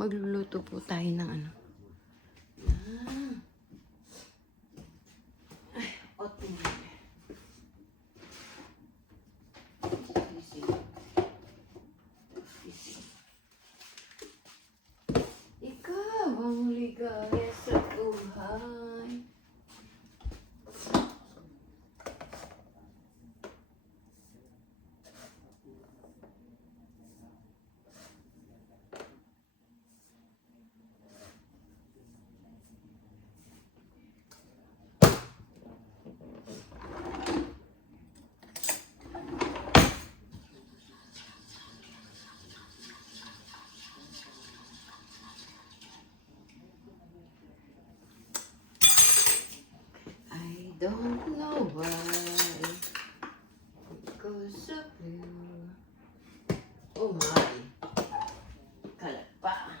Magluluto po tayo ng ano. Oatmeal. Ikaw ang ligaya sa buhay. I don't know why, because of you. Oh my, kalat pa.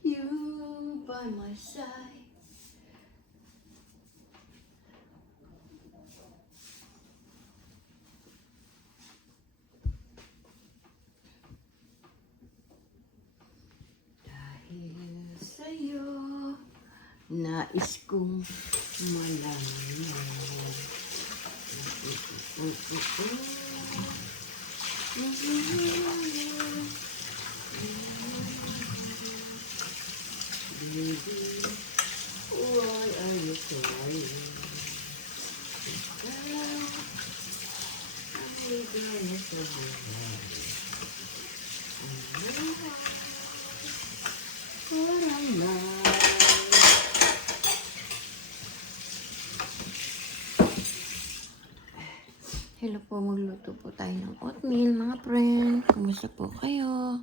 You by my side. Dahil sa'yo, nais kong malaman mo. Baby, why are you crying? Ikaw, ang ligaya sa buhay. Parang na. Hello po, magluto po tayo ng oatmeal, mga friend. Kumusta po kayo?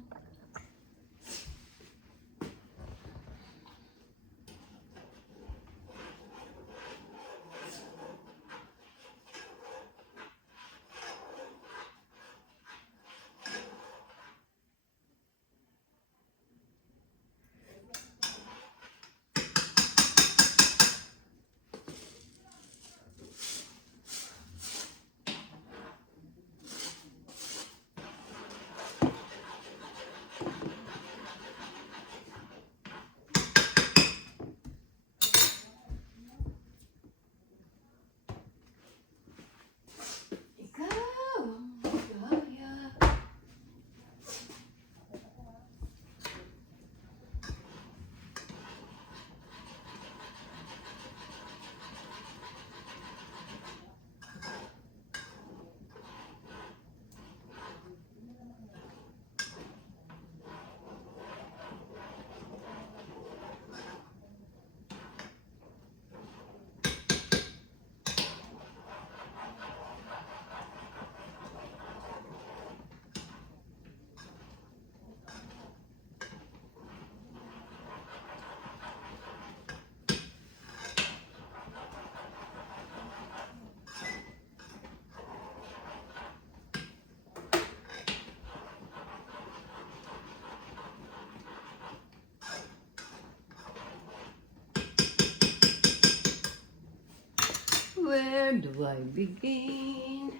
Where do I begin?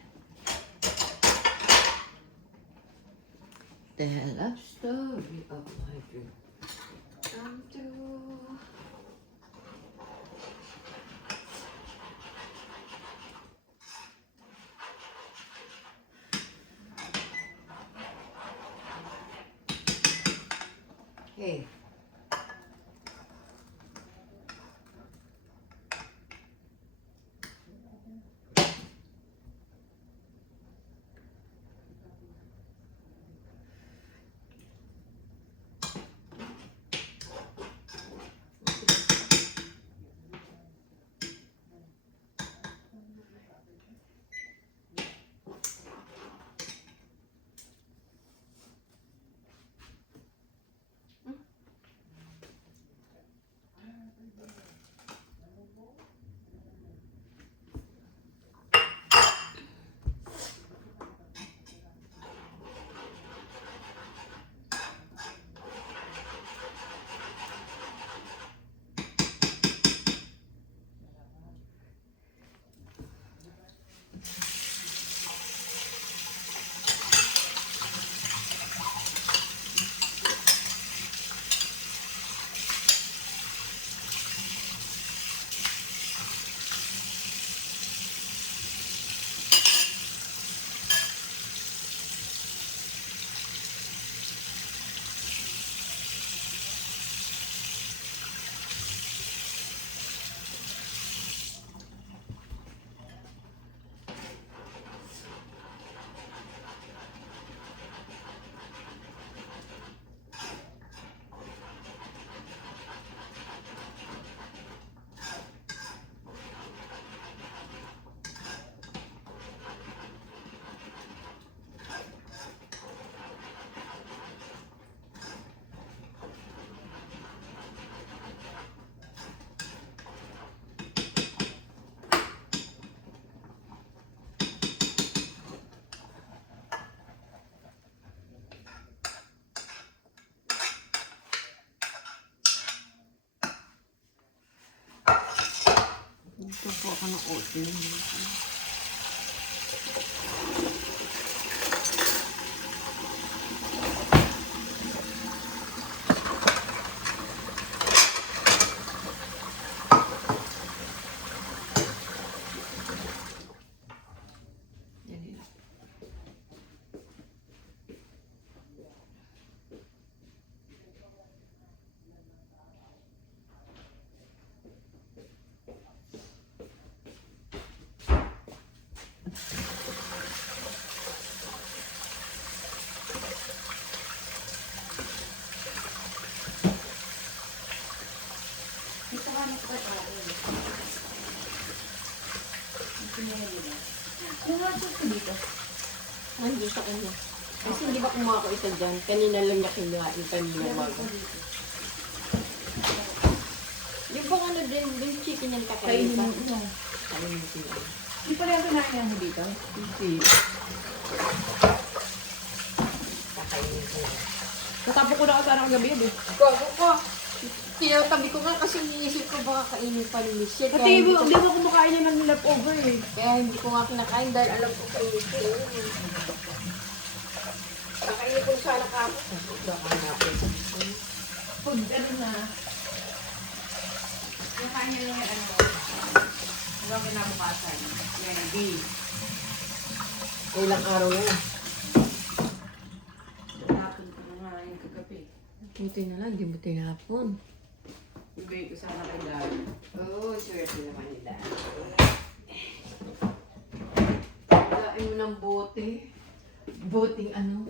The love story of my dream come true. Hey. putin. Nandiyo sa kanya. Kasi hindi ba kumuha ko isa dyan? Kanina lang niya kinuhain kanina bago. Yung bang ano din, yung chicken yung kakainin pa. Kainin sila. Hindi pala yung kinain mo dito? Hindi. Kakainin sila. Natapo ko na ka sana kagabi yun eh. Gago ko. Tinatabi ko nga kasi iniisip ko baka kainin pa ni Michelle. Pati hindi mo kumakain niya ng leftover eh. Kaya hindi ko nga kinakain dahil alam ko kainin ko. Kakainin ko sana kapos. Baka hanapin. Pag ano na. Yung kanya lang yung ano. Huwag kinabukasan. Yan ang B. Ilang araw na. Tinapon ko na nga yung kagabi. Buti na lang, di mo tinapon. Ibigay ko sana kay Dad. Oo, swerte naman ni Dad. Kain mo ng bote. Boting ano?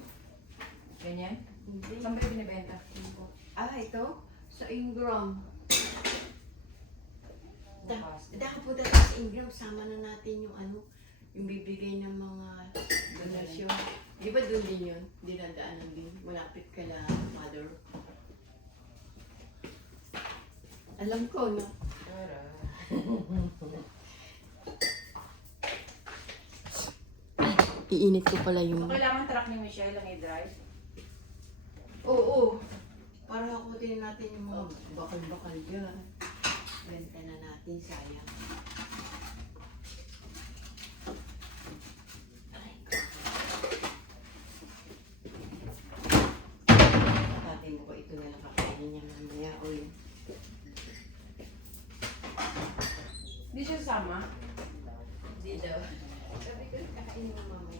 Ganyan? Hindi. Saan ba yung binibenta? Ito? Sa Ingram. Bukas. Dahil po dati sa Ingram, sama na natin yung ano, yung bibigay ng mga donasyon. Di ba doon din yun? Dinadaanan din. Malapit ka na, mother. Alam ko, no? Iinit ko pala So, yung... kailangan truck ni Michelle ang i-drive? Oo. Para hakutin natin yung mga bakal-bakal dyan. Benta na natin, sayang. Aray ko. Tatay mo ko ito na lang kakainin niya mamaya. O yun. Hindi siya sasama? Hindi daw. Sabi ko, kakainin mo mamaya.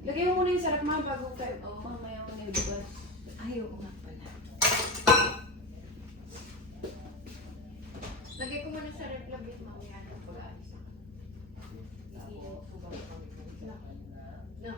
Lagay mo muna yung sarap ma bago kayo. Mamaya ko nilibas. Ay, oo nga pala. Lagay ko muna sa ref labit mamaya ng pag-aalis ako. No.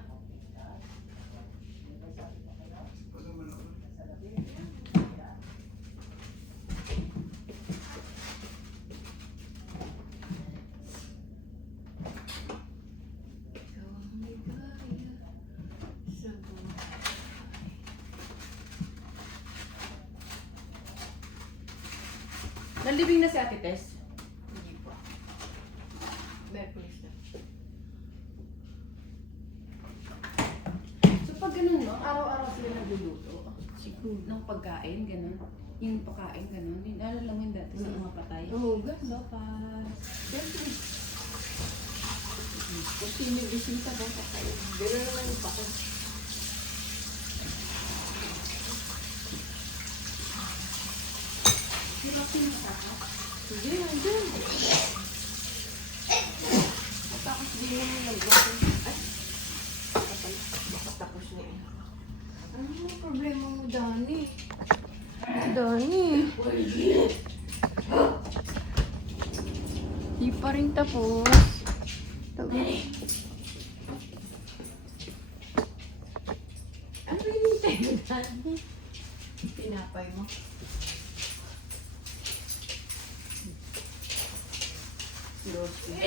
Nalibing na si Ate Tess. Hindi pa. Merkulis na. So pag ganun no, araw-araw sila nagluluto. Siguro ng pagkain, ganun. Yung pagkain, ganun. Yung ano lang yung dati sa mga patay. Oo, gano'n. Sopas. Siyempre. Kung sino yung bisita ba sa kayo. Gano'n naman yung bako. Hirap yung masarap. Hindi, nandun. Tapos di naman nag-bako. Ay. Tapos na eh. Ano yung problema mo, Dani? Dani. Di pa rin tapos. Ano yung tayo, Dani? tinapay mo. Roasted.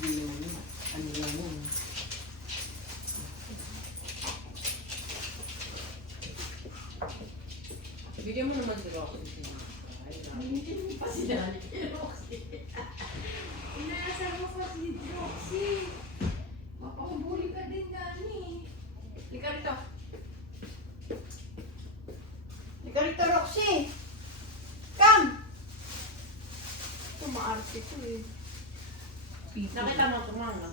Hindi yun. Ano yan yun? Bigyan mo naman si Rocky. Hindi mo pa sila ni Roxy. Inaasahan mo pa si Roxy. Mapakabuli ka din gani. Lika rito. Lika rito, Roxy. Come! Ito, maarte ko eh. Nakita mo ito nga, no?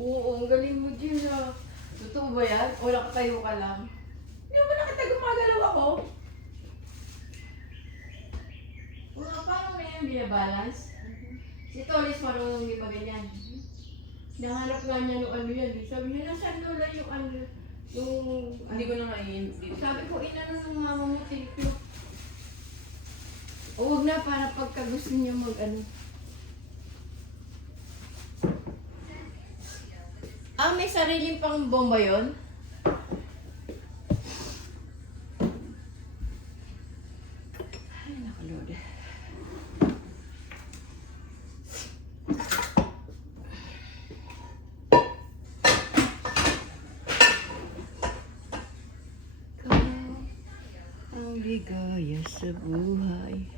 Oo, ang galing mo din ah. Totoo ba yan? O nakatayo ka lang? Hindi mo nakita gumagalaw ako. O nga, paano na yan binabalance? Si Tolis marunong hindi maganyan. Nahanap nga niya nung ano yan. Sabi niya, nasaan lola yung ano? Yung... Hindi ko na ngayon. Sabi ko, inano ng mama mo, tiniplo. O huwag na, para pagka gusto niya mag-ano. Ah, may sariling pang bomba yon? Ay, nakalod. Ang ligaya sa buhay.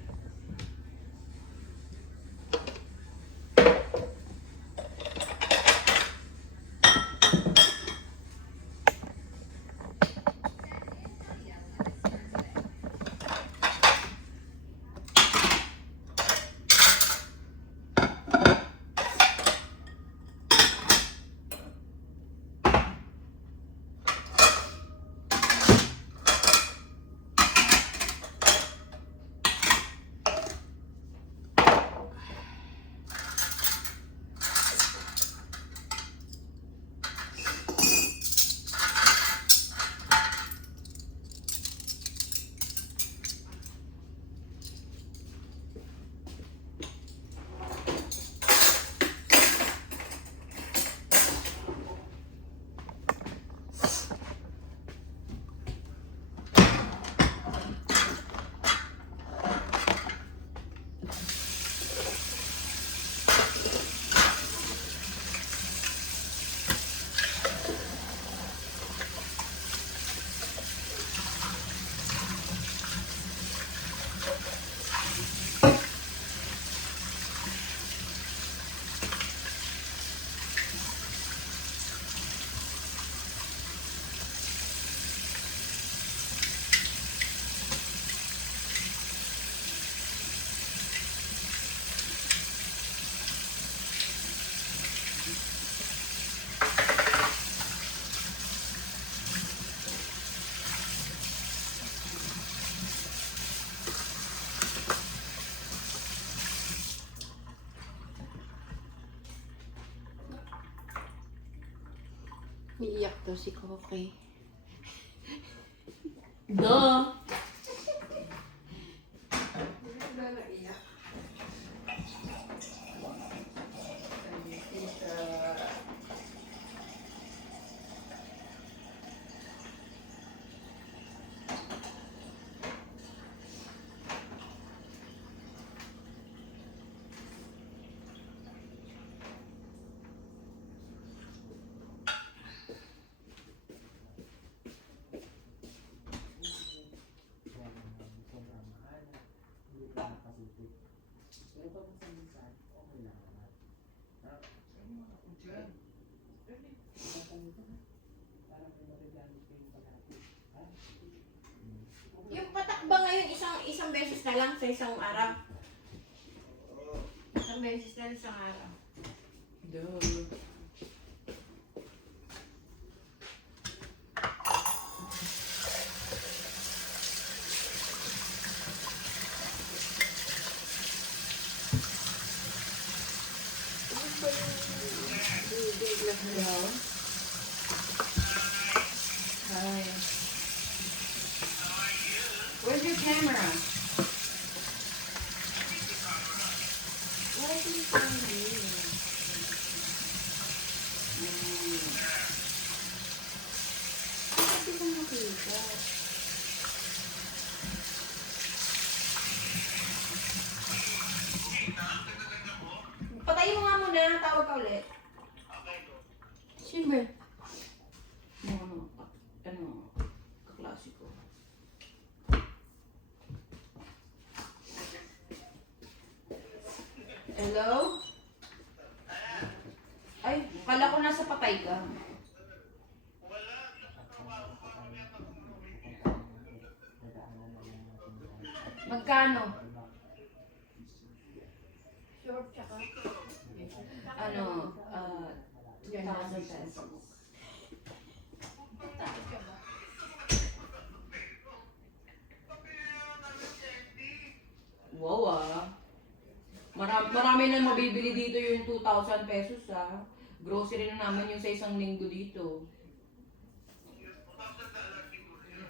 Iiyak to si Koki. No! Yung patak ba ngayon isang beses na lang sa isang araw? Isang beses na lang sa araw. Duh. Hello? Hi. Where's your camera? Why did you find me? Bakit ko makita? ka ulit. Sino ba? Kaklase ko. Hello? Ay, kala ko nasa patay ka. Magkano? Short tsaka. Ano, 2,000 pesos. Takot ka ba? Wow marami na mabibili dito yung 2,000 pesos Grocery na naman yung sa isang linggo dito.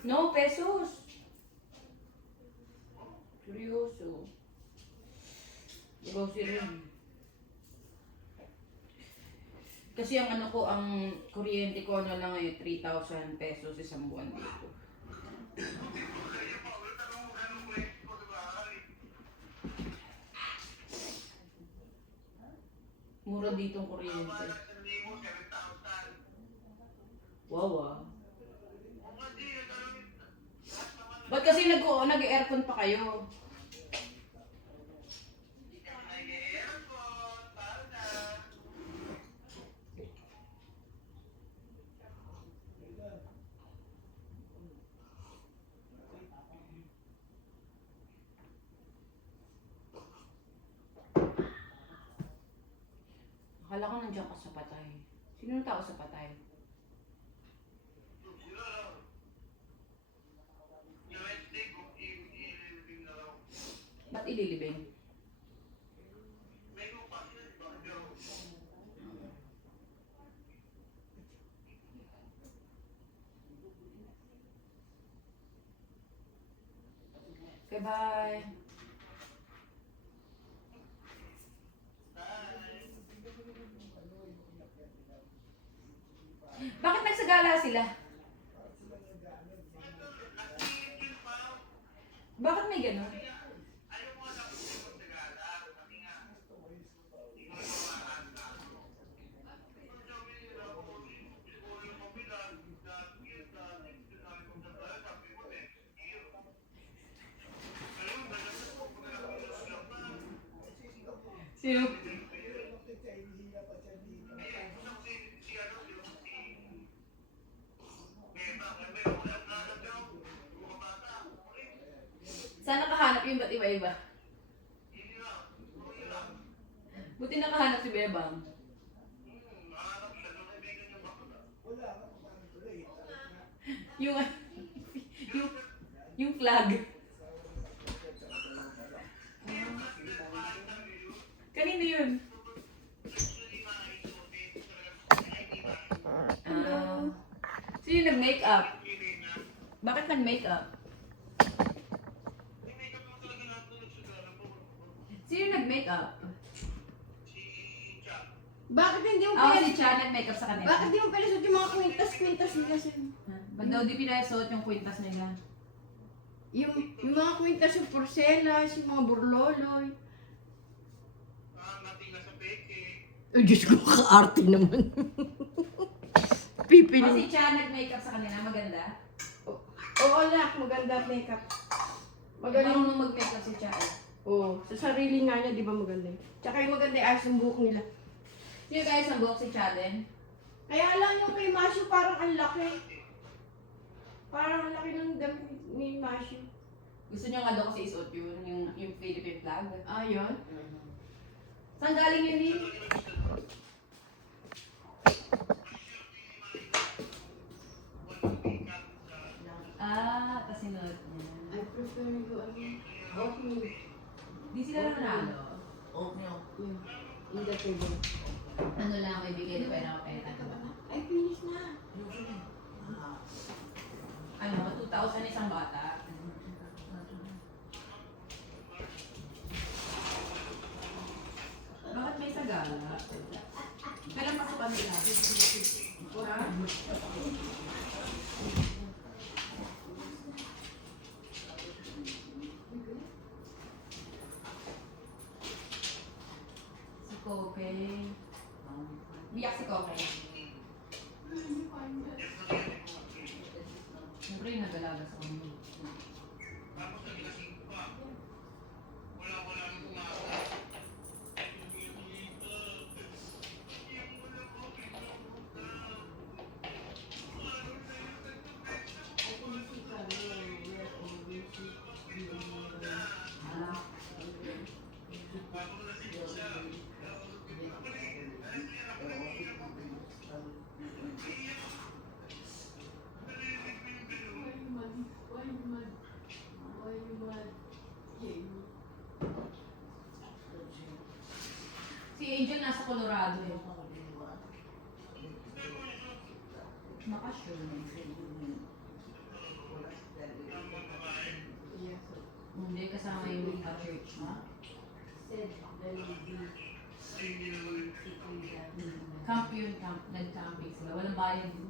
No, pesos. Seryoso. Grocery. Kasi ang ano ko, ang kuryente ko na lang ay 3,000 pesos isang buwan dito. Mura dito ang kuryente. Wow Ba't kasi nag-aircon pa kayo? Akala ko nandiyan ka sa patay. Sino ang tao sa patay? Ba't ililibing? Okay, bye. Bakit nagsagala sila? Bakit may ganun? Sino? Saan nakahanap yung ba't iba-iba? Buti nakahanap si Bebang. Yung, yung, yung flag. Kanino yun? Sino yung nag-makeup? Bakit nag-makeup? Sino yung nag-makeup? Bakit hindi mo Si pala... Chan nag-makeup sa kanila. Bakit di mo pala suot yung mga kwintas nila sir? Ba't daw di pinasuot yung kwintas nila? Yung mga kwintas yung porcelas, yung mga burloloy. Ay, Diyos ko, ka-arte naman. O Pipin. si Chan nag-makeup sa kanila, maganda? Oo nak, maganda ang makeup. Magaling Magaling. nung mag-makeup si Chan. Oo, sa sarili nga niya, di ba maganda yun? Tsaka yung maganda yung ayos ng buhok nila. Sino guys ang buhok si Chan din? Kaya lang yung kay Mashu parang ang laki. Parang ang laki ng damit ni Mashu. Gusto niya nga daw kasi isuot yun, yung Philippine flag. Ah, yun? Saan galing yun eh? Kasinod niya. I prefer you, oatmeal. Di sila nanalo. Okay. In the table. Ano lang ako ibigay na pera ko pera. Ay, finish na. Ano, 2,000 isang bata. Bakit may sagala? Kailan pasukan nila? Ha? Si Kope. Angel nasa Colorado eh. Makasyon. Hindi kasama yung church, ha? Camp yun, camp. Nag-camping sila. Walang bayan yun.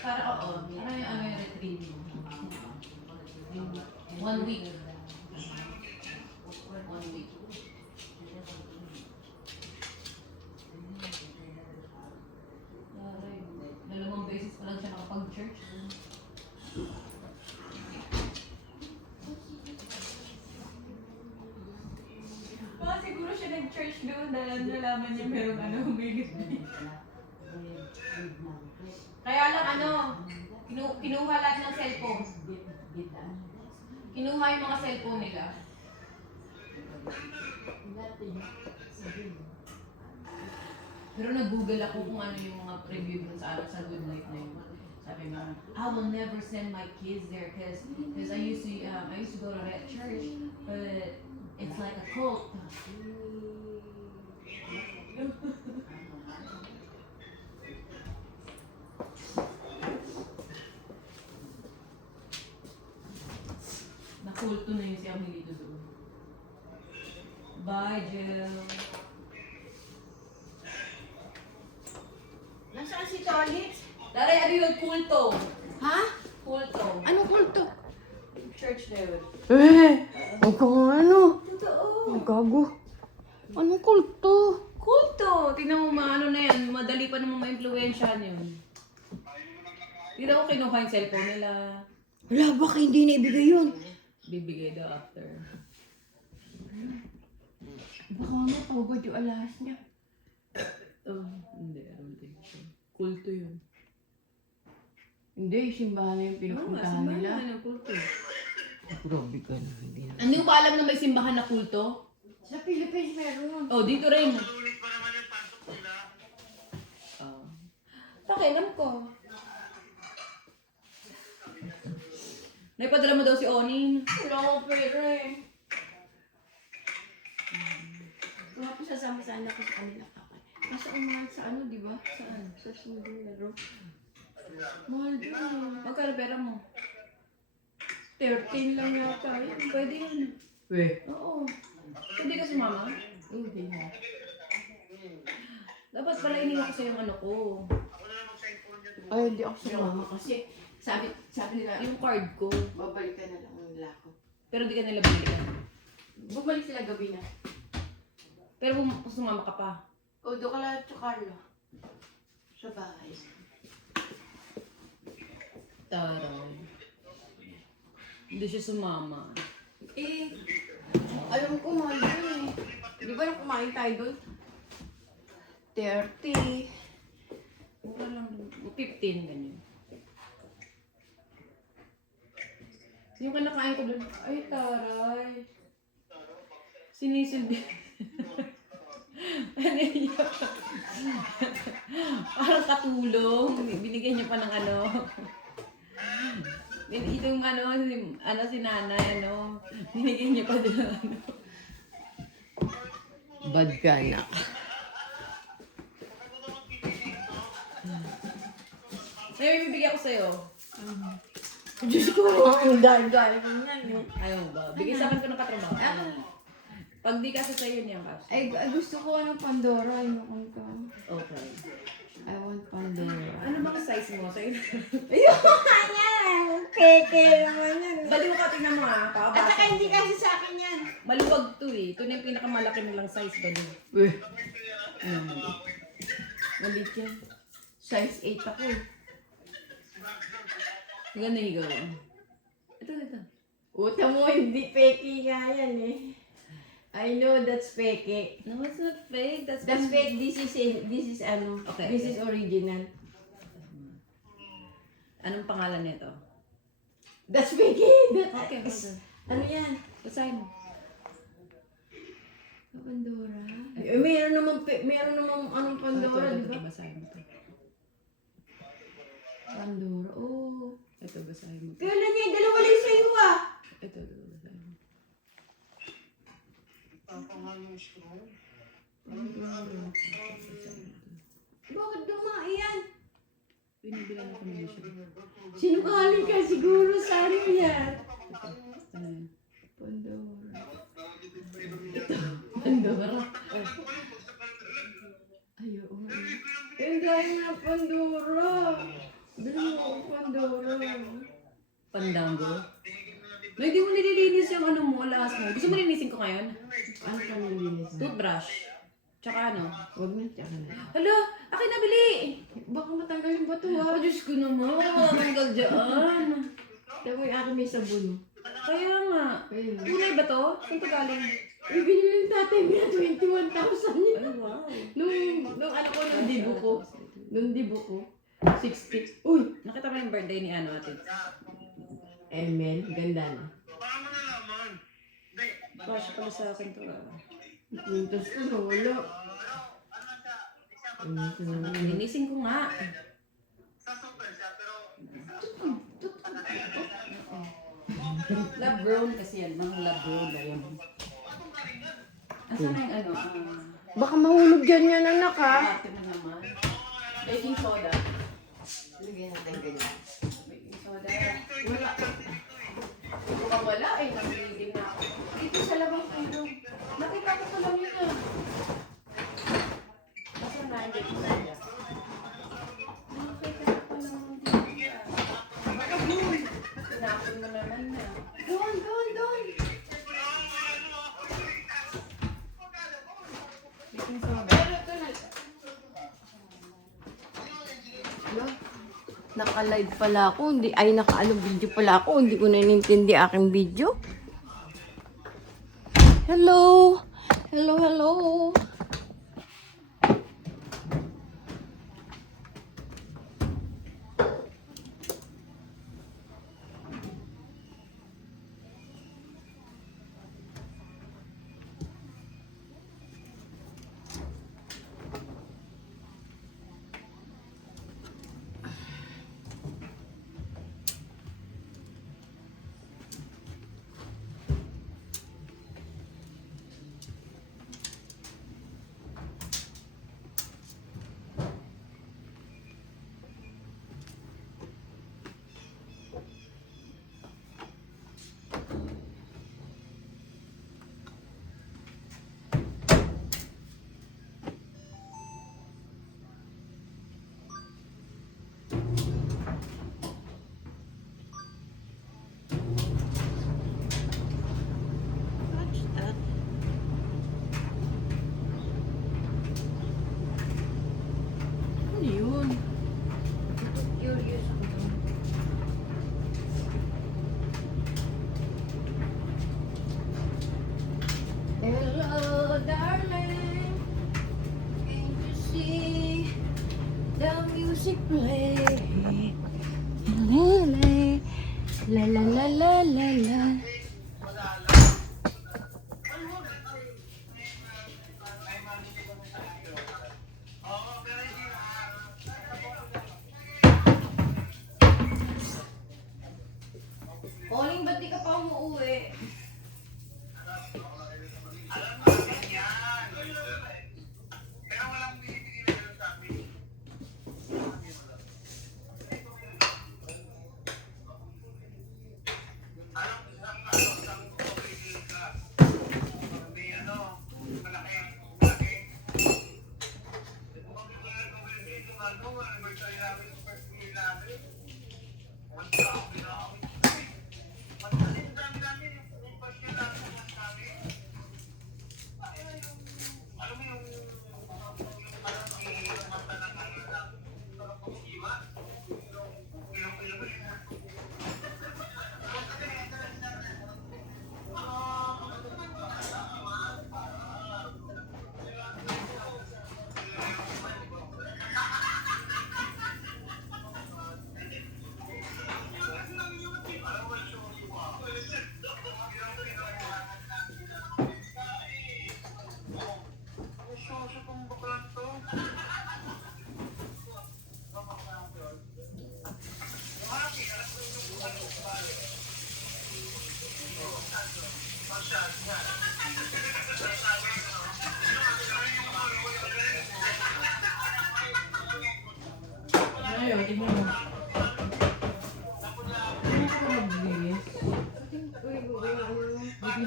Para oo. Ano yung retreat mo? 1 week. 1 week. Aray, dalawang beses pa lang siya nakapag-church. Baka siguro siya nag-church doon dahil nalaman niya merong may Kaya lang kinuha lahat ng cellphone. Kinuha yung mga cellphone nila. Pero nag-google ako kung ano yung mga preview dun sa Good Life na yun. Sabi nga, I will never send my kids there because I used to go to that church, but it's like a cult. Nakulto na yung si Amelito doon. Bye, Jill. Nasaan si Tolit? Dari, ano yung kulto? Ha? Kulto. Anong kulto? Church na yun. Huwag ka nga ano. Totoo. Ang gago. Anong kulto? Kulto. Tingnan mo maano na yan. Madali pa naman ma-influensyahan yun. Tingnan ko kinuha yung cellphone nila. Wala, baka hindi na ibigay yun. Bibigay daw after. Baka nga pagod yung alas niya. Oh, hindi. I don't think so. Kulto yun. Hindi, simbahan na yung pinupuntahan nila. Ng kulto. Grabe ka na. Hindi na. Ano ba alam na may simbahan na kulto? Sa Philippines meron. Oh, dito rin. Oh. Pakialam ko. Naipadala mo daw si Onin. Wala ko pera eh. Kung ako sasama sana ako sa kanila kapal. Nasa umahal sa ano, di ba? Saan? Sa single laro. Mahal din. Magkano pera mo? 13 lang yata. Yun, pwede yun. Oo. Hindi ka sumama? Hindi na. Dapat pala iniwan ko sa'yo yung ano ko. Ay, hindi ako sumama kasi sabi nila, Yung card ko. babalikan na lang nila ako. Pero di ka nila binigyan. Bumalik sila gabi na. Pero sumama ka pa. O, doon ka lang sa Carlo. Sa bahay. Taray. Hindi siya sumama. Eh, alam ko mahal yun eh. Di ba nung kumain tayo doon? 30. Mura lang. 15 ganyan. Yung kanakain ko doon. Ay, taray. Sinisilbi. Ano yun? Parang katulong. Binigyan niya pa ng ano. Itong si nanay, binigyan niya pa doon ng ano. Bad ka na. May bibigyan ko sa'yo. Diyos ko, ang dahil-dahil niyan eh. Ayaw mo ba? Bigay sa akin ko ng katrabaho. Pag di kasi sa'yo niyan, Cash. Ay, gusto ko ng Pandora. Ayun ko. Okay. I want Pandora. Ano bang size mo? Sa'yo na. Ayun ka yan! Keke naman yan. Baliw ka, tingnan mo ha. At saka hindi kasi sa akin yan. Maluwag to eh. Ito na yung pinakamalaki nilang size ba din? Malit yan. Size 8 ako. Hanggang nahigaw. Ito. Uta mo, hindi peke nga yan eh. I know that's fake. No, it's not fake. That's Fake. This is ano. Okay. This is original. Anong pangalan nito? That's fake. Okay, hold on. Ano yan? Basahin mo. Pandora. Meron namang anong Pandora, di ba? Basahin mo to. Pandora. Oh. Ito, basahin mo to. Kailan niya? Dalawa lang sa'yo ah. Ito, basahin mo. Bakit dumaiyan? Binibilang ako ng siya. Sinungaling ka siguro sa ano yan. Ano yun? Pandora. Pandora? Ay, oo nga. Eh, dahil nga Pandora. Bili mo ako Pandora. Pandango? No, hindi mo nililinis yung ano mo, alas mo. Gusto mo linisin ko ngayon? Ano ka nilinis mo? Toothbrush. Tsaka ano? Huwag na, tsaka na. Hala, akin nabili! Baka matanggal yung bato ha. Oh, Diyos ko naman, matanggal dyan. Tapos yung akin may sabon. Kaya nga. Ayun. Tunay ba to? Saan to galing? Ay, binili ng tatay niya 21,000 yun. Ay, wow. Nung ano ko, nung dibo ko. Nung dibo ko. 60. Uy! Nakita mo yung birthday ni ano, ate? ML, ganda na. Pasok pala sa akin to. Puntos ko na wala. Linisin ko nga. Lab grown kasi yan, mga lab grown na yun. Asan na yung ano? Baka mahulog yan yan, anak ha. Ate mo naman. Baking soda. Lagyan natin ganyan. Baking soda. Wala. Kung wala, eh, nag-reading na ako. Dito sa labang pinto. Nakita ko pa lang yun ah. Asan na yung baking soda? Nakita ko pa lang yung baking soda. Baka yun. Sinapon mo naman na. Doon, doon, doon. Baking soda. Pero ito na. Hello? Naka-live pala ako. Hindi, ay, naka-ano video pala ako. Hindi ko na inintindi aking video. Hello? Hello, hello? Ano yun? Curious ako. Hello, darling. Can you see the music play? La la la la la la. Pauling, ba't di ka pa umuwi?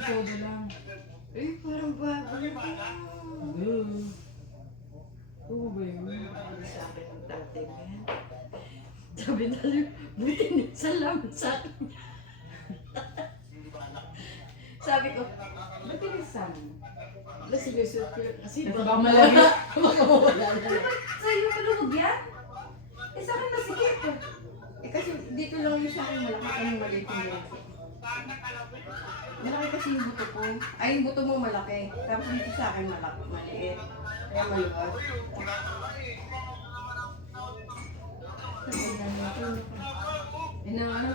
soda lang. Eh, parang bago. Oo ba yun? Sa akin ang tatay ko yan. Sabi na lang, buti na salamat sa akin. Sabi ko, Ba't pinagsama mo? wala sinusuot ko yun. Kasi Baka malagi. wala na. Sa'yo malubog yan? Eh sa akin masikip. Eh kasi dito lang yung sa akin malaki kami maliit yung buto. Malaki kasi yung buto ko. Ay, yung buto mo malaki. Tapos dito sa akin malaki, maliit. Kaya maluwag. Yun na ano?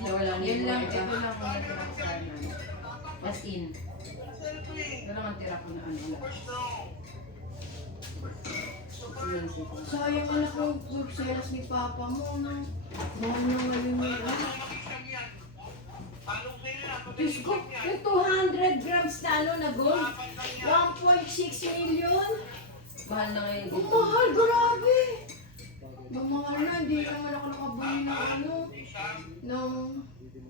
Wala na Yan yung lang, buto. ito lang ang natira ko sa ano. As in. Ito lang ang tira ko na ano. Sayang anak ko, magselas ni Papa mo, no? Mahal na ngayon yun, ah. Diyos ko, yung 200 grams na ano na gold, 1.6 million. Mahal na ngayon. Ang mahal, grabe! Mamahal na, hindi naman ako nakabuli ng ano, ng,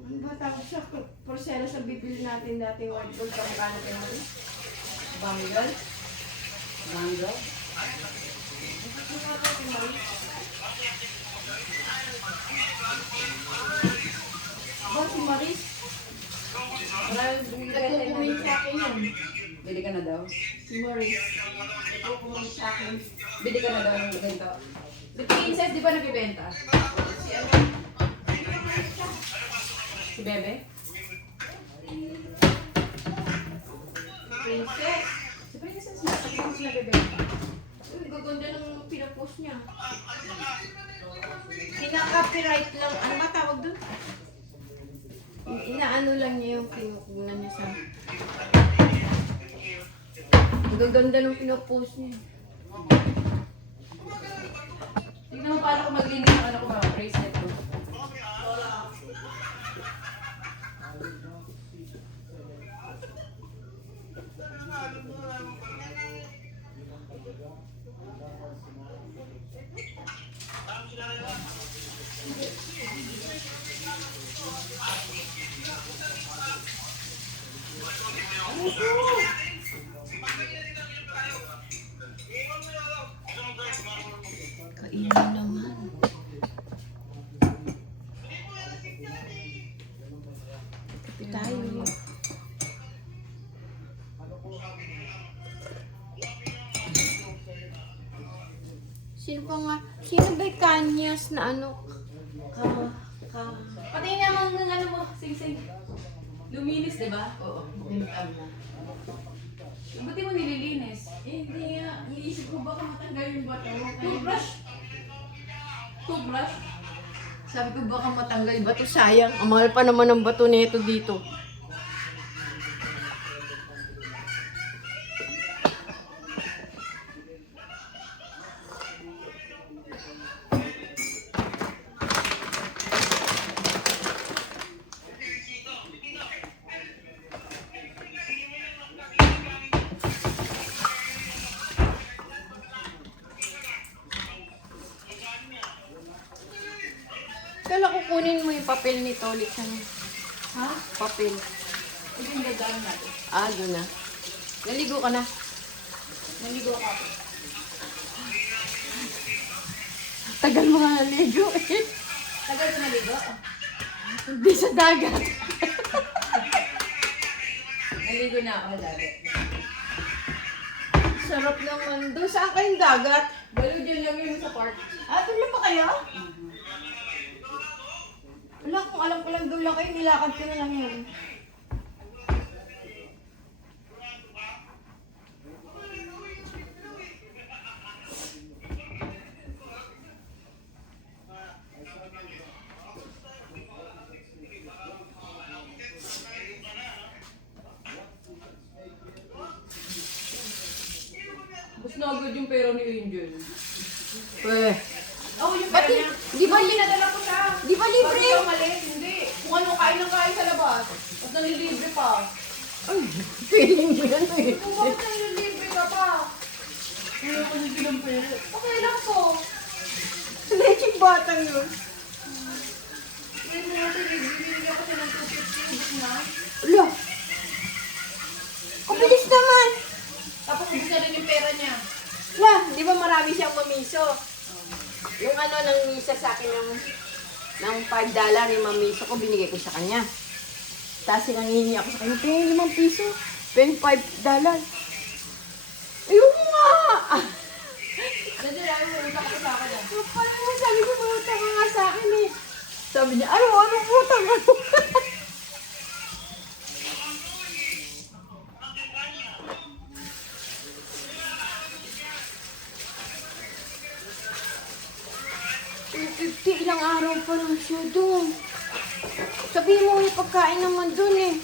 ano ba tawag siya, porcela sa bibili natin dating white gold, kamukha natin mo. Bangal? Bangal? Ba, si Maris? Nagkukumin sa akin yun. Bili ka na daw. Si Maris. Nagkukumin sa akin. Bili ka na daw ng ganito. Ba't princess, di ba nagbibenta? Si Bebe? Princess. Si princess na. Si princess nagbibenta. Uy, gaganda ng pinapost niya. Ina-copyright lang. Ano ba tawag doon? Inaano lang niya yung pinukunan niya sa... Ang gaganda ng pinapost niya. Tignan mo paano ko maglinis ng ano ko mga bracelet ko. Kainin naman. Kapi tayo. Sino pa nga? Sino ba yung Kanyas na ano? Pati naman ng ano mo, sing-sing. Luminis, di ba? Oo, bintang na. Ba't di mo nililinis? Eh, hindi nga. Iisip ko baka matanggal yung bato. Toothbrush? Toothbrush? Sabi ko baka matanggal ba to? Sayang. Ang mahal pa naman ng bato nito dito. Kala kukunin mo yung papel nito ulit sa Ha? papel. Ito yung dadaan natin. Ah, doon na. Naligo ka na. Naligo ka. Tagal mo nga naligo eh. Tagal ko naligo. Hindi sa dagat. Naligo na ako dati. Sarap naman. Doon saan kayong dagat? Balo dyan lang yun sa park. Ah, doon lang ba kayo? Wala, kung alam ko lang doon lang kayo, nilakad ko na lang yun. Bus na agad yung pera ni Angel. Eh. Oh, yung Ba't pera niya. di ba Pinadala ko siya. Di ba libre? Bakit ikaw mali? Hindi. Kung ano kain ng kain sa labas. At nalilibre pa. Ay, feeling mo yan eh. Kung bakit nalilibre ka pa? Kaya ko hindi ng pera. Okay lang po. Leching batang yun. Ngayon mo natin, bibili ako siya ng na. Ala! Kabilis naman! Tapos ubus na rin yung pera niya. La, di ba marami siyang mamiso? Yung ano nang misa sa akin ng $5 yung mamiso ko, binigay ko sa kanya. Tapos nangingi ako sa kanya, pengen 5 piso. Pengen $5. Ayun nga! Nandiyan lang, utang ko sa akin. Parang mo sabi ko, utang ka nga sa akin eh. Sabi niya, ano utang ano? $250, ilang araw pa lang siya doon. Sabihin mo, may pagkain naman doon eh.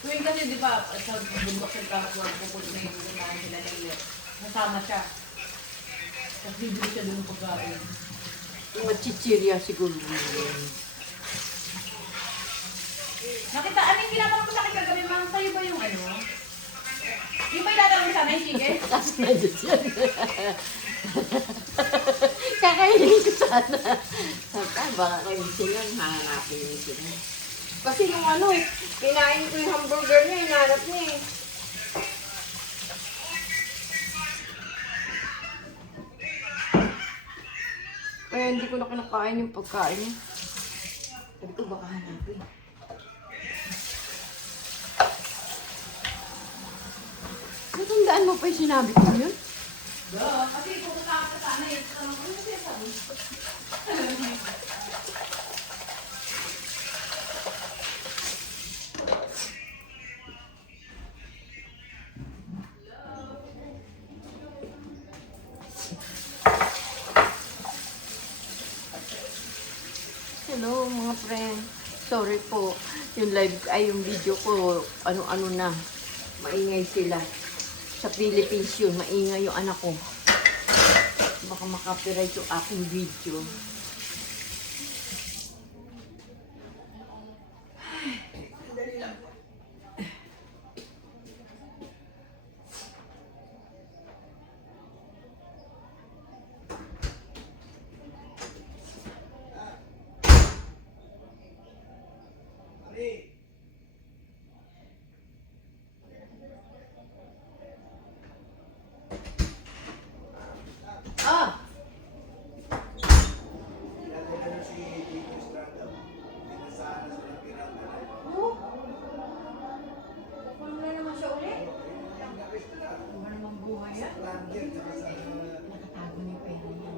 Tuwing kasi di ba, sa bundok sa Tarapuan, pupunta na yung kumain sila ng iyo. Nasama siya. Tapos bibili siya doon ng pagkain. Mga chichirya siguro. Nakita, ano yung ginatanong ko sa akin kagabi, mga sa'yo ba yung ano? Yung ba itatanong mo sana yung chicken? Tapos medyo siya. Kakainin ko sana. Sabi, baka kayo sila, hahanapin niyo sila. Kasi yung ano, kinain ko yung hamburger niya, hinanap niya eh. Kaya hindi ko na kinakain yung pagkain niya. Sabi ko, baka hanapin. Natandaan mo pa yung sinabi ko yun? Kasi pupunta ka sa sana eh. Ano siya sabi? Hello mga friend. Sorry po. Yung live ay yung video ko ano-ano na. Maingay sila. Sa Philippines yun, maingay yung anak ko. Baka makapiright yung aking video. Ah! Ano na naman siya ulit? Ano ba namang buhay yan? Nakatago niya pera niya.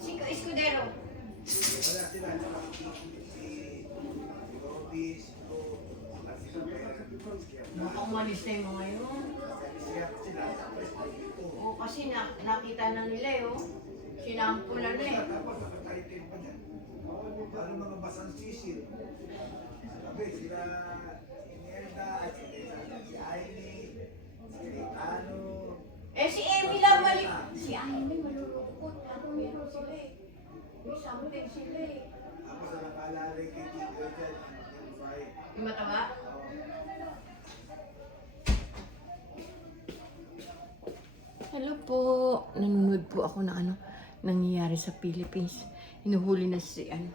Si Escudero. Mukhang malis na yung mga yun. Oo, kasi nakita na nila eh, oh. Sinampula na eh. Ano mga basang sisil? Sabi sila, Imelda, si Ailey, si Ritano. Eh si Emmy lang mali. Si Emmy malulungkot. Ano meron sila eh. May something sila eh. Tapos ang nakalalay kay Tito dyan, yung fight. Yung mataba? Hello po. Nanonood po ako na ano nangyayari sa Philippines. Hinuhuli na si ano.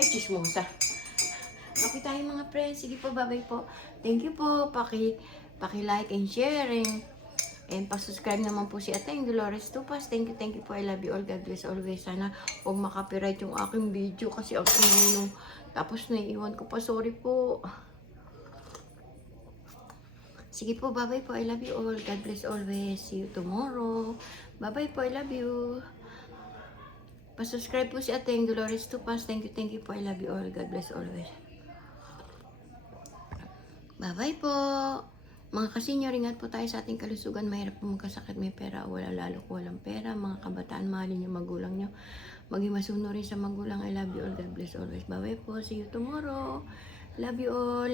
Ay, chismosa. Okay tayo mga friends. Sige po, bye-bye po. Thank you po. Paki-like and sharing. And pa-subscribe naman po si Ateng Dolores Tupas. Thank you po. I love you all. God bless always. Sana huwag makapiright yung aking video kasi ang inunong. Tapos naiiwan ko pa. Sorry po. Sige po, bye-bye po. I love you all. God bless always. See you tomorrow. Bye-bye po. I love you. Pa-subscribe po si Ateng Dolores Tupas. Thank you po. I love you all. God bless always. Bye-bye po. Mga kasenyor, ingat po tayo sa ating kalusugan. Mahirap po magkasakit, may pera o wala, lalo ko walang pera. Mga kabataan, mahalin yung magulang nyo. Maging masuno rin sa magulang. I love you all. God bless always. Bye-bye po. See you tomorrow. Love you all.